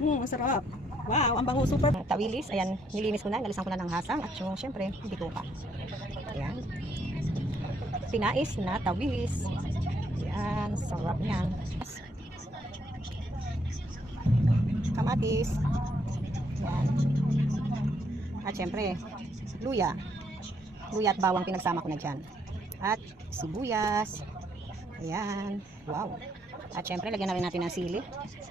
Masarap. Wow, ang bango, super. Tawilis, ayan, nilinis ko na, nalisan ko na ng hasang at yung syempre, bituka. Ayan. Pinais na tawilis. Ayan, sarap niyan. Kamatis. Ayan. At syempre, luya. Luya at bawang pinagsama ko na dyan. At sibuyas. Ayan. Wow. At syempre, lagyan na rin natin ng sili.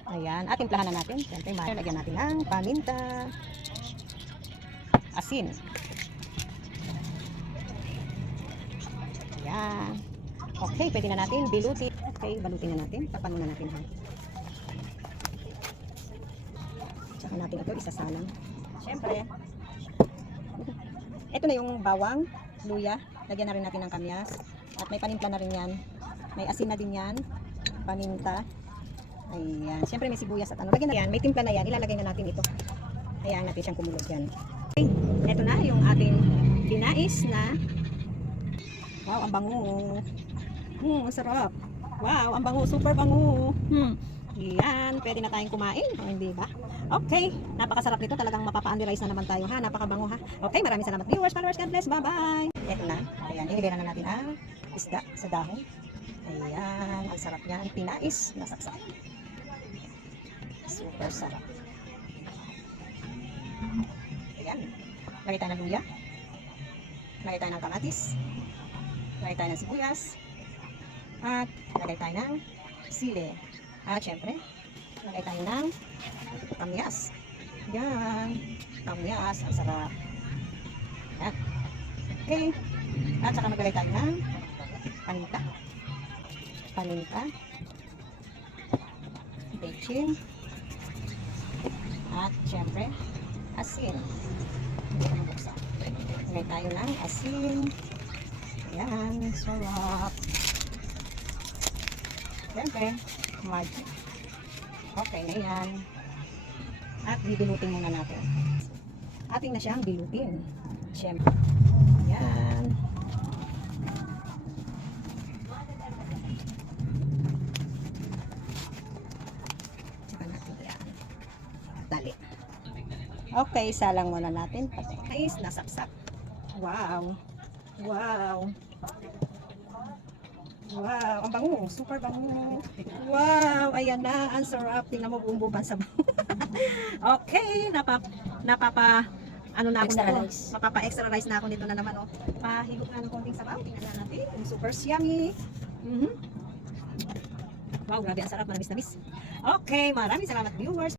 Ayan. At timplahan na natin. Syempre, lagyan natin ng paminta. Asin. Ayan. Okay, pwede na natin bilutin. Okay, balutin na natin. Tapanin na natin. Tsaka natin ito isasalang. Syempre, ito na yung bawang, luya. Lagyan na rin natin ng kamyas. At may panimpla na rin yan. May asin na din yan. Paminta. Ayan. Siyempre may sibuyas at ano. Lagyan na yan. May timpla na yan. Ilalagay na natin ito. Hayaan natin siyang kumulog yan. Okay. Ito na yung ating pinais na. Wow, ang bango. Ang sarap. Wow, ang bango. Super bango. Yan, pwede na tayong kumain, o hindi ba? Okay, napakasarap nito, talagang mapapa-underize na naman tayo ha, napakabango ha. Okay, maraming salamat viewers, followers, God bless, bye-bye. Eto na, ayan, ilagay na natin ang isda sa dahon. Ayan, ang sarap niyan, pinais na saksak. Super sarap. Ayan, lagay tayo ng luya, lagay tayo ng kamatis, lagay tayo ng sibuyas, at lagay tayo ng sili. At syempre, lagay tayo ng kamyas. Yan. Kamyas. Ang sarap. Yan. Okay. At saka maglagay tayo ng paninta. Paninta. Bacon. At syempre, asin. Lagay tayo ng asin. Yan. Sarap. Siyempre, magic. Okay na yan. At bibilutin muna natin. Ating na siyang bilutin. Siyempre. Yan. Tsaka natin yan. Dali. Okay, salang muna natin. Patis na saksak. Wow. Wow. Wow, ang bango, super bango. Wow, ayan na, ang sarap. Tingnan mo buong buban sa bango. Okay, ano na ako Extra nito? rice. Mapapa-extra rice na ako nito na naman, oh. Pahigop na ng konting sabaw. Tingnan na natin, yung super yummy. Wow, grabe, ang sarap, manamis-namis. Okay, maraming salamat viewers.